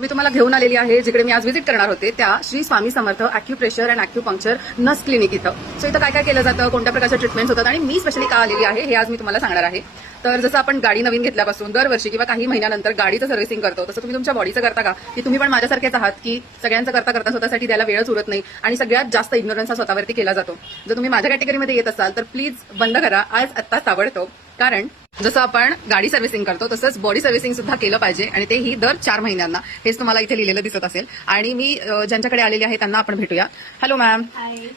मी तुम्हाला घेऊन आलेली आहे जिकडे मी आज व्हिजिट करणार होते त्या Shri Swami Samarth acupressure and acupuncture नस क्लिनिक इथं. सो इथं काय काय केलं जातं, कोणत्या प्रकारच्या ट्रीटमेंट्स होतात आणि मी स्पेशली का आलेली आहे हे आज मी तुम्हाला सांगणार आहे. तर जसं आपण गाडी नवीन घेतल्यापासून दरवर्षी किंवा काही महिन्यानंतर गाडीचं सर्व्हिसिंग करतो, तसं तुम्ही तुमच्या बॉडीचं करता का? की तुम्ही पण माझ्यासारखेच आहात की सगळ्यांचं करता करता स्वतःसाठी द्यायला वेळच उरत नाही आणि सगळ्यात जास्त इग्नोरन्स हा स्वतःवरती केला जातो. जर तुम्ही माझ्या कॅटेगरीमध्ये येत असाल तर प्लीज बंद करा आज आत्ताच ताबडतोब. कारण जसं आपण गाडी सर्व्हिसिंग करतो तसंच बॉडी सर्व्हिसिंग सुद्धा केलं पाहिजे आणि तेही दर 4 महिन्यांना. हेच तुम्हाला इथे लिहिलेलं दिसत असेल. आणि मी ज्यांच्याकडे आलेली आहे त्यांना आपण भेटूया. Hello ma'am.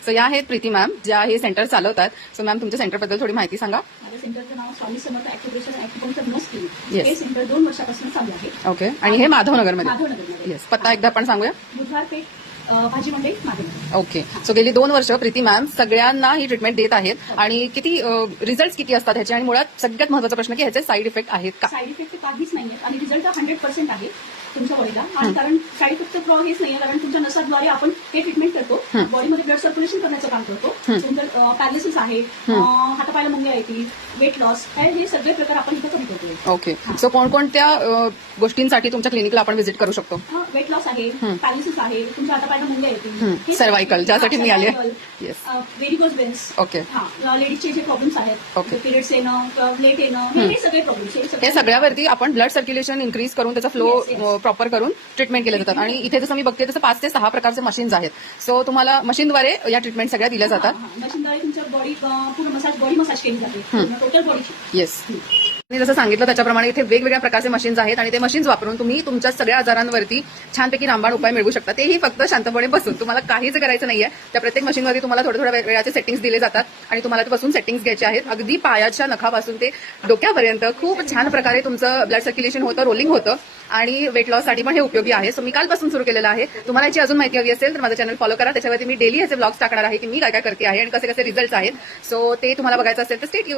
सो या आहेत प्रीती मॅम, ज्या हे सेंटर चालवतात. सो मॅम तुमच्या सेंटरबद्दल थोडी माहिती सांगा. माझ्या सेंटरचं नाव Swami Samarth acupressure and acupuncture नस क्लिनिक. Yes. हे सेंटर 2 वर्षापासून चालू आहे. ओके. आणि हे माधवनगरमध्ये. माधवनगरमध्ये. येस. पत्ता एकदा आपण सांगूया. बुधवार पेठ भाजी मंडई माधवनगर. ओके. सो गेली 2 वर्ष प्रीती मॅम सगळ्यांना ही ट्रीटमेंट देत आहेत. आणि किती रिझल्ट किती असतात ह्याचे, आणि मुळात सगळ्यात महत्त्वाचा प्रश्न की ह्याचे साईड इफेक्ट आहेत का? साईड इफेक्ट काहीच नाहीये आणि रिझल्ट 100% आहे तुमच्या बॉडीला. आणि कारण साईड इफेक्ट हेच नाहीये, कारण तुमच्या नसाद्वारे आपण हे ट्रीटमेंट करतो. बॉडीमध्ये ब्लड सर्क्युलेशन करण्याचं काम करतो. नंतर पॅरालिसिस आहे, हातापायला मुंग्या येतील, वेट लॉस, हे सगळे प्रकार आपण इथे कमी करतो. ओके. सो कोणकोणत्या गोष्टींसाठी तुमच्या क्लिनिकला आपण व्हिजिट करू शकतो? वेट लॉस आहे, पॅरालिसिस आहे, तुमच्या हातापायला मुंग्या येतील, सर्वायकल, ज्यासाठी मी आले. येस. Varicose veins, okay. लेडीजचे जे प्रॉब्लेम्स आहेत, ओके. पिरियड्स येणं, लेट येणं, हे सगळे प्रॉब्लेम्स. हे सगळ्यावरती आपण ब्लड सर्क्युलेशन इन्क्रीज करून त्याचा फ्लो प्रॉपर करून ट्रीटमेंट केले जातात. आणि इथे जसं मी बघते तसं 5 ते 6 प्रकारचे मशीन्स आहेत. सो तुम्हाला मशीनद्वारे या ट्रीटमेंट सगळ्या दिल्या जातात. मशीनद्वारे तुमच्या बॉडी पूर्ण बॉडी मसाज केली जाते, टोटल बॉडीची. येस. मी जसं सांगितलं त्याच्याप्रमाणे इथे वेगवेगळ्या प्रकारचे मशीन्स आहेत आणि ते मशीन्स वापरून तुम्ही तुमच्या सगळ्या आजारांवरती छानपैकी रामबाण उपाय मिळवू शकता. तेही फक्त शांतपणे बसून. तुम्हाला काहीच करायचं नाहीये. त्या प्रत्येक मशीनवरती तुम्हाला थोड्या थोड्या वेळाचे सेटिंग्स दिले जातात आणि तुम्हाला ते बसून सेटिंग्स घ्यायचे आहेत. अगदी पायाच्या नखापासून ते डोक्यापर्यंत खूप छान प्रकारे तुमचं ब्लड सर्क्युलेशन होतं, रोलिंग होतं. आणि वेट लॉससाठी पण हे उपयोगी आहे. सो मी कालपासून सुरू केलेलं आहे. तुम्हाला याची अजून माहिती हवी असेल तर माझं चॅनल फॉलो करा. त्याच्यावरती मी डेली ह्याचे ब्लॉग्स टाकणार आहे की मी काय काय करते आहे आणि कसे कसे रिझल्ट्स आहेत. सो ते तुम्हाला बघायचं असेल तर स्टे ट्यून.